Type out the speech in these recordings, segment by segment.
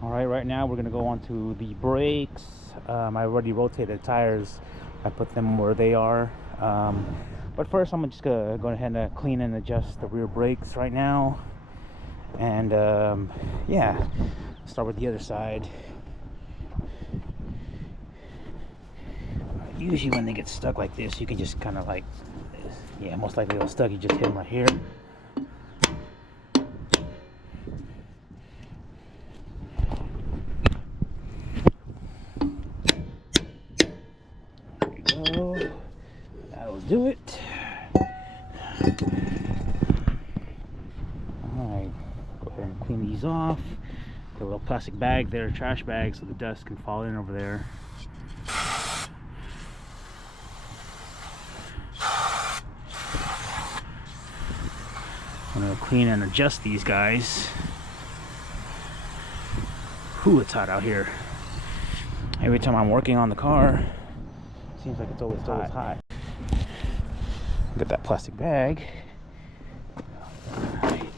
All right, right now we're gonna go on to the brakes. I already rotated the tires. I put them where they are. But first I'm just gonna go ahead and clean and adjust the rear brakes right now. And yeah, start with the other side. Usually when they get stuck like this, you can just kind of like, yeah, most likely they'll stuck. You just hit them right here. There we go. That'll do it. Alright, go ahead and clean these off. Got a little plastic bag there, trash bag, so the dust can fall in over there. I'm gonna clean and adjust these guys. Whew, it's hot out here. Every time I'm working on the car, it seems like it's always hot. Get that plastic bag. Right.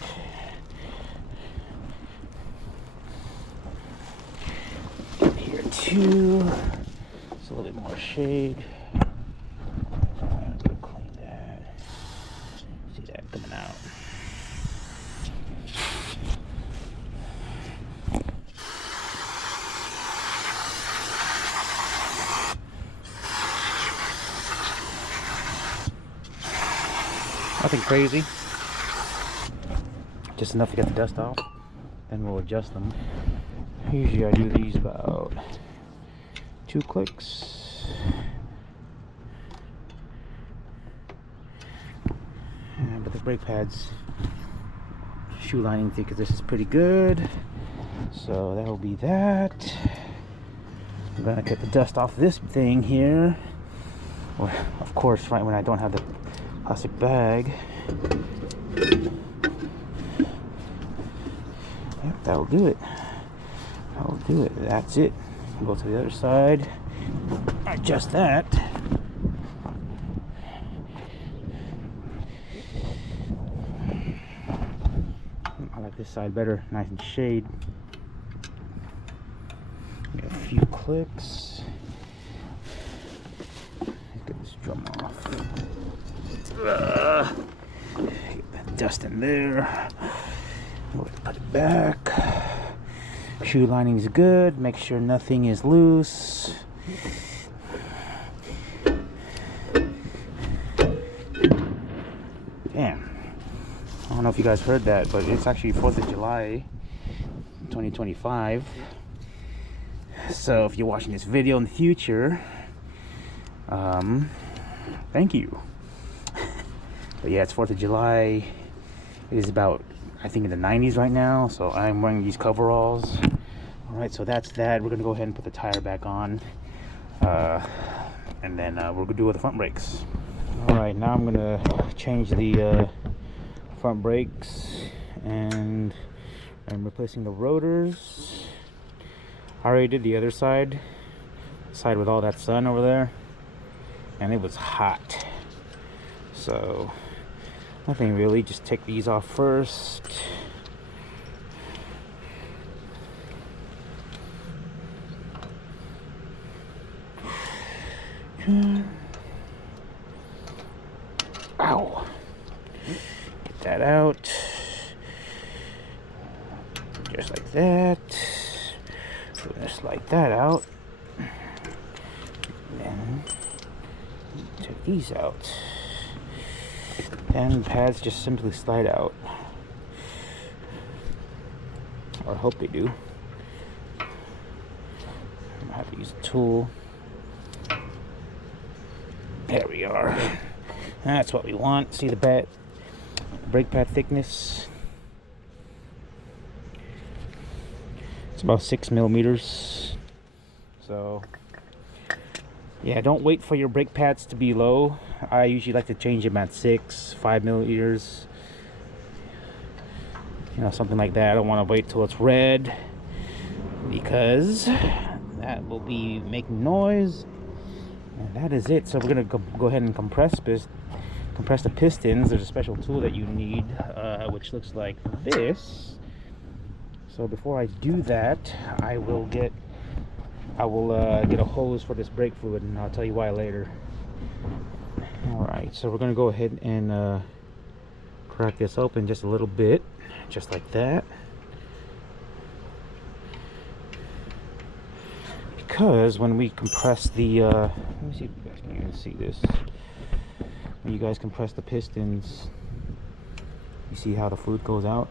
Get here too. It's a little bit more shade. I'm gonna clean that. See that coming out. Nothing crazy, just enough to get the dust off. Then we'll adjust them. Usually I do these about 2 clicks. But the brake pads, shoe lining, because this is pretty good. So that will be that. I'm gonna get the dust off this thing here. Well, of course, right when I don't have the plastic bag. Yep, that'll do it. That'll do it. That's it. Go to the other side. Adjust that. I like this side better. Nice and shade. Get a few clicks. Let's get this drum off. Get that dust in there. We'll put it back. Shoe lining is good. Make sure nothing is loose. Damn. I don't know if you guys heard that, but it's actually 4th of July 2025. So if you're watching this video in the future, thank you. But yeah, it's 4th of July. It is about, I think, in the 90s right now. So I'm wearing these coveralls. All right, so that's that. We're gonna go ahead and put the tire back on. And then we're gonna do the front brakes. All right, now I'm gonna change the front brakes, and I'm replacing the rotors. I already did the other side with all that sun over there, and it was hot. So nothing really, just take these off first. Ow. Get that out. Just like that. Just like that out. Then take these out. And pads just simply slide out. Or I hope they do. I'm gonna have to use a tool. There we are. That's what we want. See the brake pad thickness? It's about 6 millimeters. So yeah, don't wait for your brake pads to be low. I usually like to change them at 5 millimeters. You know, something like that. I don't want to wait till it's red, because that will be making noise. And that is it. So we're gonna go ahead and compress the pistons. There's a special tool that you need, which looks like this. So before I do that, I will get a hose for this brake fluid, and I'll tell you why later. Alright, so we're going to go ahead and crack this open just a little bit, just like that. Because when we compress the, let me see if you guys can even see this. When you guys compress the pistons, you see how the fluid goes out?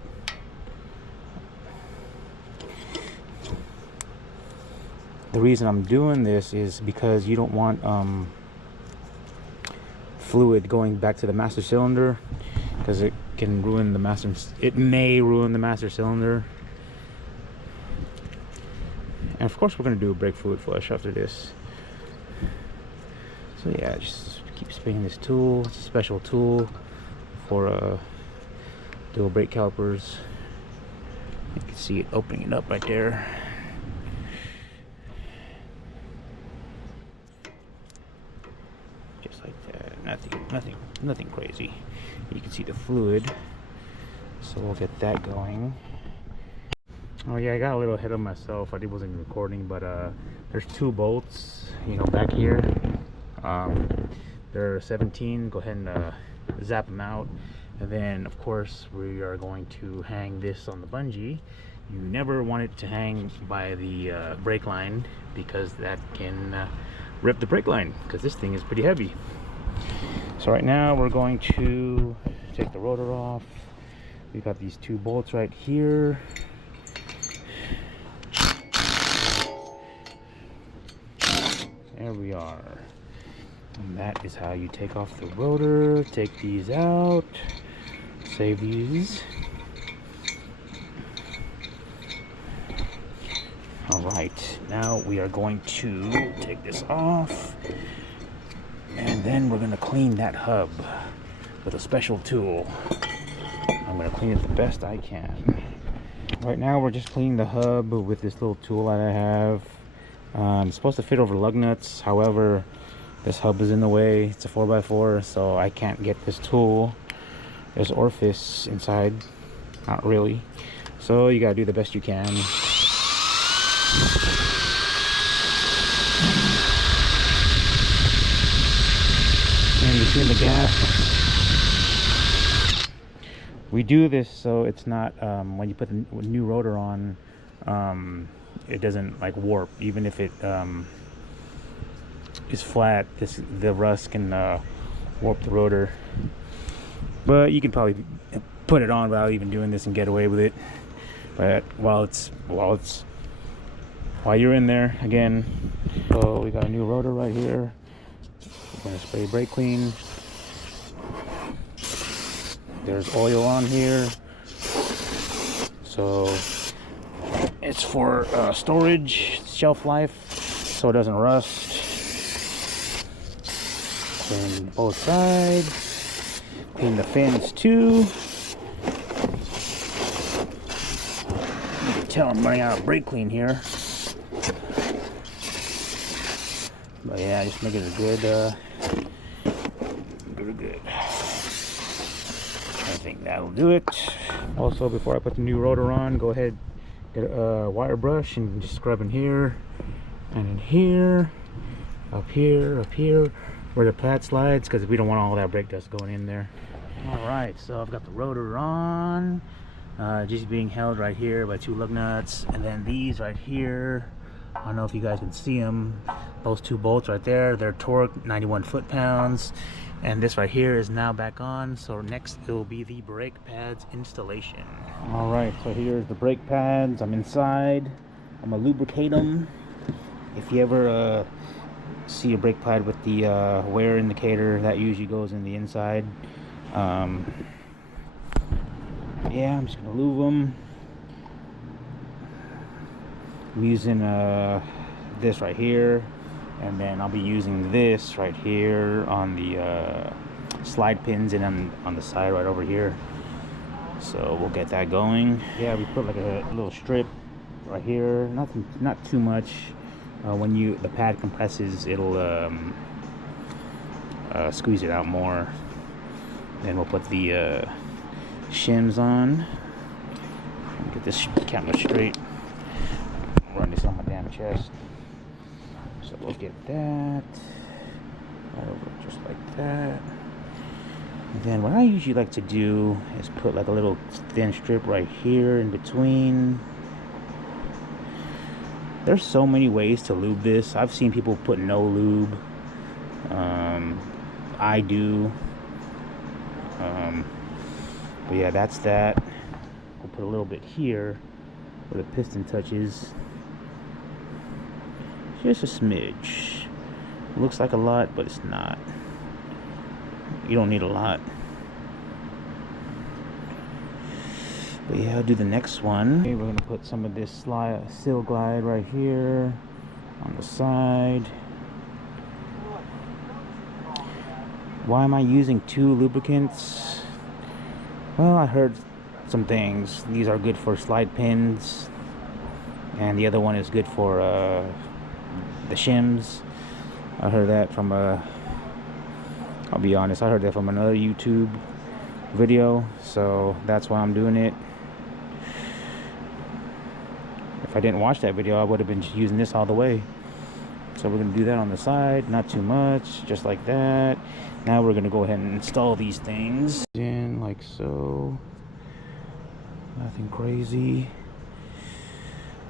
The reason I'm doing this is because you don't want fluid going back to the master cylinder, because it can ruin the master. It may ruin the master cylinder. And of course, we're going to do a brake fluid flush after this. So yeah, just keep spinning this tool. It's a special tool for dual brake calipers. You can see it opening it up right there. Just like that. Nothing crazy. You can see the fluid. So we'll get that going. Oh yeah, I got a little ahead of myself. I wasn't recording, but there's 2 bolts, you know, back here. They're 17. Go ahead and zap them out. And then, of course, we are going to hang this on the bungee. You never want it to hang by the brake line, because that can rip the brake line, because this thing is pretty heavy. So right now we're going to take the rotor off. We've got these 2 bolts right here. There we are. And that is how you take off the rotor. Take these out. Save these. Alright, now we are going to take this off. And then we're going to clean that hub with a special tool. I'm going to clean it the best I can. Right now we're just cleaning the hub with this little tool that I have. It's supposed to fit over lug nuts, however this hub is in the way. It's a 4x4, so I can't get this tool. There's orifice inside, not really, so you gotta do the best you can. And you see the gap. We do this so it's not when you put the new rotor on, it doesn't like warp. Even if it is flat, the rust can warp the rotor. But you can probably put it on without even doing this and get away with it. But while you're in there, again, so we got a new rotor right here. We're gonna spray brake clean. There's oil on here, so it's for storage, shelf life, so it doesn't rust. Clean both sides. Clean the fins too. You can tell I'm running out of brake clean here. But yeah, just make it a good. I think that'll do it. Also, before I put the new rotor on, go ahead, get a wire brush and just scrub in here and in here, up here, where the pad slides, because we don't want all that brake dust going in there. All right, so I've got the rotor on, just being held right here by 2 lug nuts, and then these right here, I don't know if you guys can see them, those 2 bolts right there, they're torqued 91 foot-pounds. And this right here is now back on, so next it will be the brake pads installation. All right, so here's the brake pads. I'm inside. I'm gonna lubricate them. If you ever see a brake pad with the wear indicator, that usually goes in the inside. Yeah, I'm just gonna lube them. I'm using this right here. And then I'll be using this right here on the slide pins and on the side right over here. So we'll get that going. Yeah, we put like a little strip right here. Not too much. When the pad compresses, it'll squeeze it out more. Then we'll put the shims on. Get this camera straight. Run this on my damn chest. So we'll get that over just like that. And then what I usually like to do is put like a little thin strip right here in between. There's so many ways to lube this. I've seen people put no lube. I do. But yeah, that's that. We'll put a little bit here where the piston touches. Just a smidge. Looks like a lot, but it's not. You don't need a lot. But yeah, I'll do the next one. Okay, we're gonna put some of this Seal Glide right here on the side. Why am I using 2 lubricants? Well, I heard some things. These are good for slide pins, and the other one is good for the shims. I heard that from I'll be honest, I heard that from another YouTube video, so that's why I'm doing it. If I didn't watch that video, I would have been using this all the way. So we're gonna do that on the side, not too much, just like that. Now we're gonna go ahead and install these things in like so. Nothing crazy.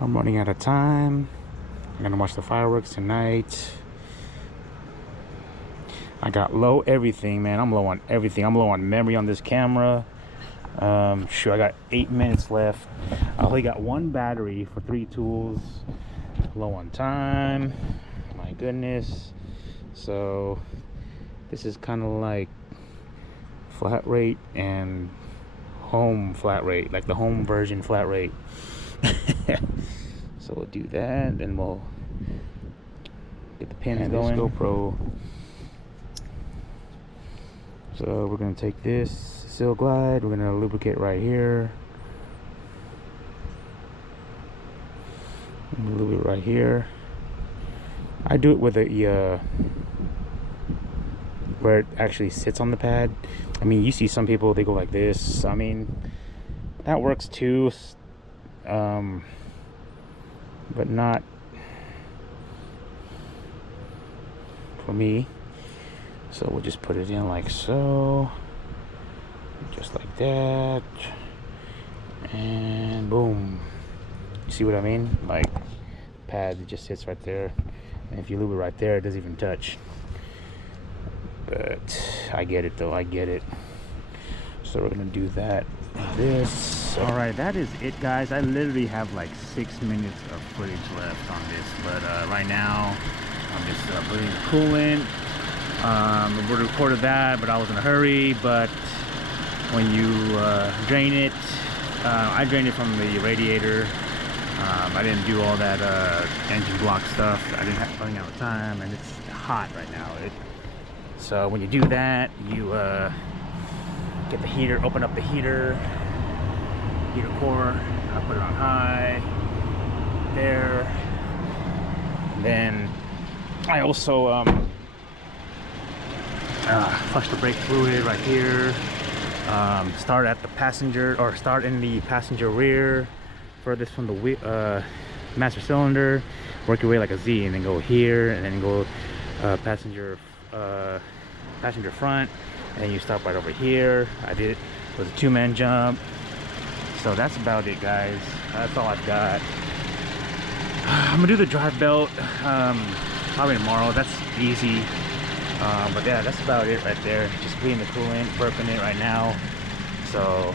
I'm running out of time. I'm gonna watch the fireworks tonight. I got low everything, man. I'm low on everything. I'm low on memory on this camera. Sure, I got 8 minutes left. I only got 1 battery for 3 tools. Low on time. My goodness. So this is kind of like flat rate and home flat rate, like the home version flat rate. So we'll do that, then we'll get the pins going. GoPro. So we're gonna take this Seal Glide, we're gonna lubricate right here. Lube it right here. I do it with a where it actually sits on the pad. I mean, you see some people, they go like this. I mean, that works too, but not for me. So we'll just put it in like so, just like that, and boom. You see what I mean? Like, pad, it just sits right there, and if you lube it right there, it doesn't even touch. But I get it though, I get it. So we're gonna do that. This. All right, that is it, guys. I literally have like 6 minutes of footage left on this, but right now I'm just putting the coolant. I would have recorded that, but I was in a hurry. But when you drain it, I drained it from the radiator. I didn't do all that engine block stuff. I didn't have running out of time, and it's hot right now. So when you do that, you get the heater, open up the heater core. I put it on high there. And then I also flush the brake fluid right here. Start at the passenger, or start in the passenger rear, furthest from the master cylinder. Work your way like a Z, and then go here, and then go passenger front, and then you stop right over here. I did it was a 2-man jump. So that's about it, guys. That's all I've got. I'm gonna do the drive belt probably tomorrow. That's easy. But yeah, that's about it right there. Just cleaning the coolant, burping it right now. So,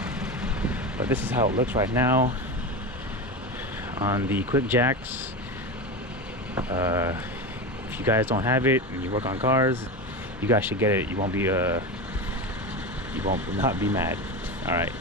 but this is how it looks right now on the quick jacks. If you guys don't have it and you work on cars, you guys should get it. You won't not be mad. All right.